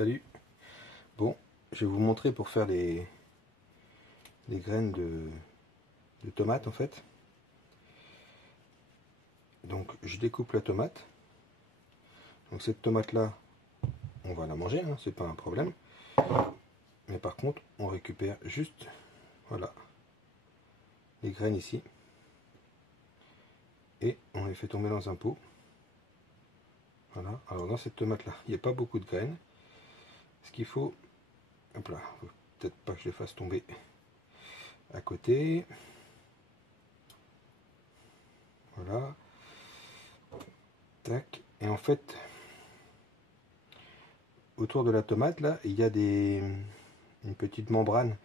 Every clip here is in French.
Salut. Bon, je vais vous montrer pour faire les graines de tomates en fait. Donc je découpe la tomate. Donc cette tomate là, on va la manger, hein, c'est pas un problème. Mais par contre, on récupère juste, voilà, les graines ici. Et on les fait tomber dans un pot. Voilà, alors dans cette tomate là, il n'y a pas beaucoup de graines. Ce qu'il faut, hop là, peut-être pas que je les fasse tomber à côté. Voilà. Tac. Et en fait, autour de la tomate là, il y a une petite membrane.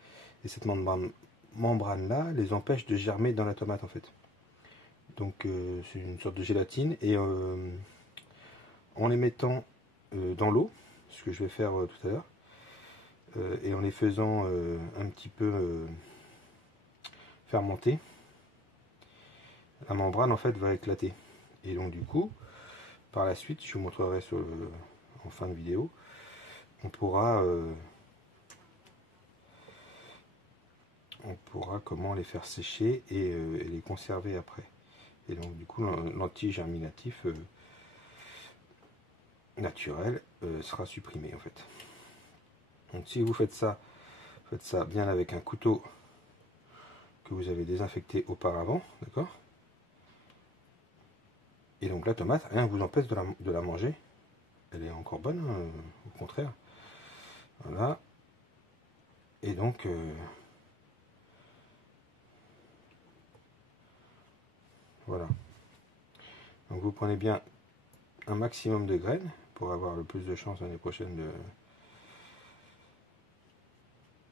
Et cette membrane là les empêche de germer dans la tomate en fait. Donc c'est une sorte de gélatine. Et en les mettant dans l'eau, ce que je vais faire tout à l'heure, et en les faisant un petit peu fermenter, la membrane en fait va éclater. Et donc du coup, par la suite, je vous montrerai en fin de vidéo, on pourra comment les faire sécher et les conserver après. Et donc du coup, l'anti-germinatif naturel sera supprimé en fait. Donc si vous faites ça bien avec un couteau que vous avez désinfecté auparavant, d'accord? Et donc la tomate, rien ne vous empêche de la manger. Elle est encore bonne, hein, au contraire. Voilà. Et donc voilà. Donc vous prenez bien un maximum de graines pour avoir le plus de chances l'année prochaine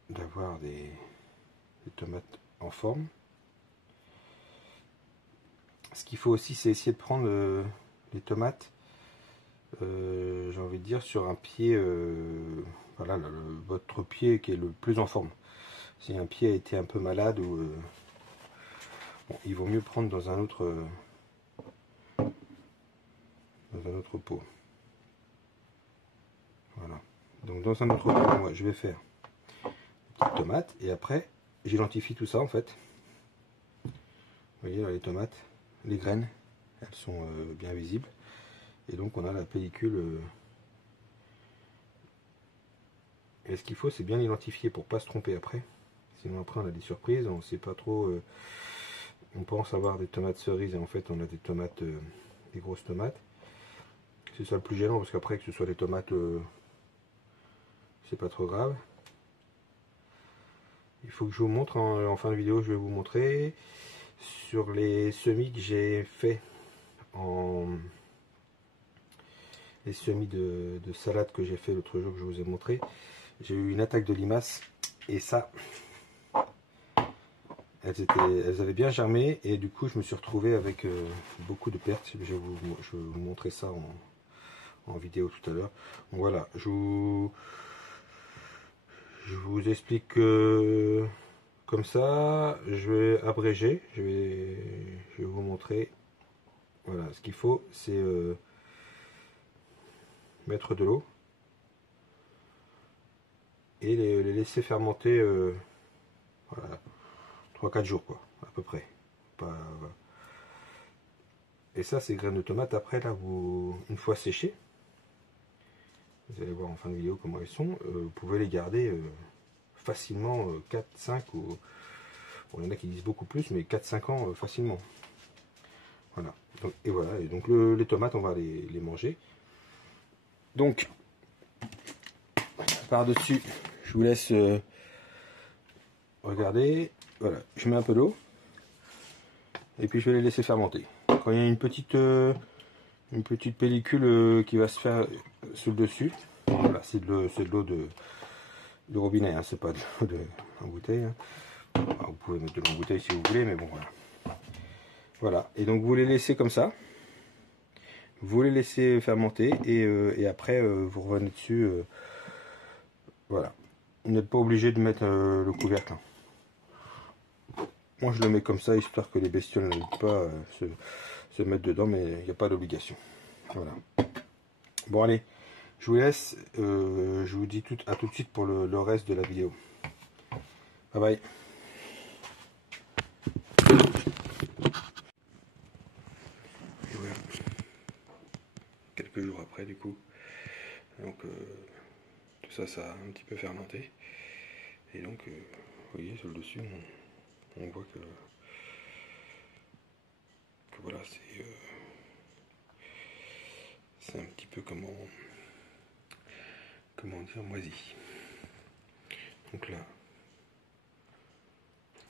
d'avoir des tomates en forme. Ce qu'il faut aussi, c'est essayer de prendre les tomates, j'ai envie de dire, sur un pied, voilà, votre pied qui est le plus en forme. Si un pied a été un peu malade, ou bon, il vaut mieux prendre dans un autre pot. Voilà. Donc dans un autre pot, moi, je vais faire des petites tomates et après, j'identifie tout ça en fait. Vous voyez là, les tomates, les graines, elles sont bien visibles. Et donc on a la pellicule. Et ce qu'il faut, c'est bien l'identifier pour pas se tromper après. Sinon après on a des surprises, on sait pas trop. On pense avoir des tomates cerises et en fait on a des tomates, des grosses tomates. C'est ça le plus gênant parce qu'après que ce soit des tomates, c'est pas trop grave. Il faut que je vous montre en fin de vidéo, je vais vous montrer sur les semis que j'ai fait les semis de salade que j'ai fait l'autre jour que je vous ai montré. J'ai eu une attaque de limaces et ça, elles avaient bien germé et du coup je me suis retrouvé avec beaucoup de pertes. Je vais vous montrer ça en vidéo tout à l'heure. Donc voilà, je vous explique comme ça. Je vais abréger, je vais vous montrer. Voilà, ce qu'il faut, c'est mettre de l'eau et les laisser fermenter voilà, 3-4 jours quoi, à peu près. Pas, voilà. Et ça, ces graines de tomates, après là, une fois séchées, vous allez voir en fin de vidéo comment elles sont, vous pouvez les garder facilement 4, 5 ou bon, il y en a qui disent beaucoup plus, mais 4-5 ans facilement. Voilà. Donc, et voilà, et donc les tomates, on va les manger. Donc, par-dessus, je vous laisse regarder. Voilà, je mets un peu d'eau. Et puis je vais les laisser fermenter. Quand il y a une petite pellicule qui va se faire sur le dessus, voilà, c'est de l'eau de robinet, hein, c'est pas de l'eau en bouteille. Hein. Alors, vous pouvez mettre de l'eau en bouteille si vous voulez, mais bon voilà. Voilà, et donc vous les laissez comme ça. Vous les laissez fermenter et après vous revenez dessus. Voilà. Vous n'êtes pas obligé de mettre le couvercle. Moi je le mets comme ça histoire que les bestioles n'aillent pas se mettre dedans, mais il n'y a pas d'obligation. Voilà. Bon allez, Je vous laisse, je vous dis à tout de suite pour le reste de la vidéo. Bye bye. Et voilà. Quelques jours après du coup. Donc tout ça, ça a un petit peu fermenté. Et donc, vous voyez sur le dessus, on voit que voilà, c'est un petit peu comment dire, moisi. Donc là,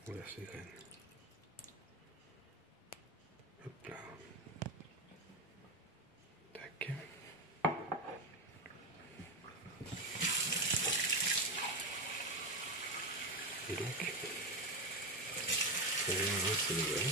on verse les graines. Hop là. Tac. Et donc, on va rincer les graines.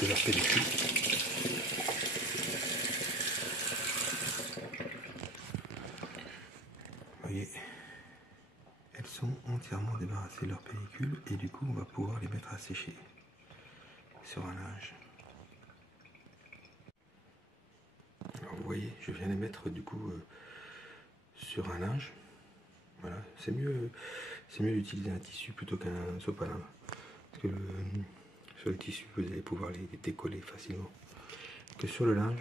De leur pellicule. Vous voyez, elles sont entièrement débarrassées de leur pellicule et du coup on va pouvoir les mettre à sécher sur un linge. Alors vous voyez, je viens les mettre du coup sur un linge. Voilà, c'est mieux d'utiliser un tissu plutôt qu'un sopalin. Parce que sur le tissu, vous allez pouvoir les décoller facilement. Que sur le linge,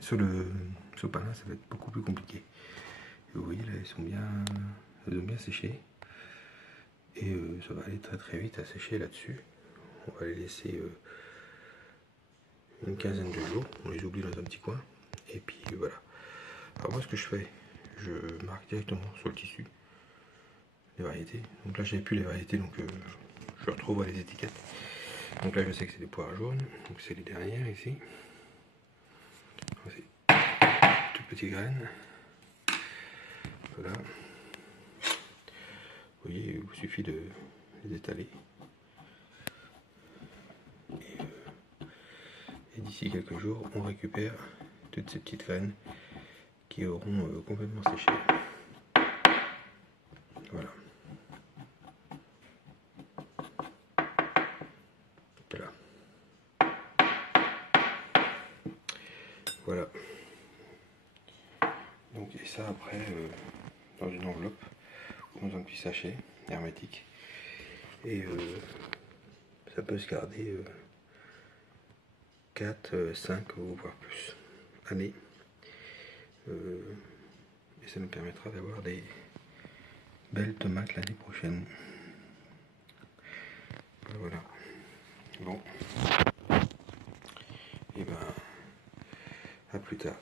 sur le sopalin, ça va être beaucoup plus compliqué. Et vous voyez là, elles ont bien séché. Et ça va aller très très vite à sécher là-dessus. On va les laisser une quinzaine de jours. On les oublie dans un petit coin. Et puis voilà. Alors moi ce que je fais, je marque directement sur le tissu les variétés. Donc là j'avais plus les variétés, donc je retrouve les étiquettes. Donc là je sais que c'est des poires jaunes, donc c'est les dernières ici. C'est toutes petites graines. Voilà. Vous voyez, il vous suffit de les étaler. Et d'ici quelques jours, on récupère toutes ces petites graines qui auront complètement séché. Voilà. Voilà. Voilà. Donc et ça après dans une enveloppe ou dans un petit sachet hermétique. Et ça peut se garder 4, 5 ou voire plus années. Et ça nous permettra d'avoir des belles tomates l'année prochaine. Voilà. Bon. Et ben, à plus tard.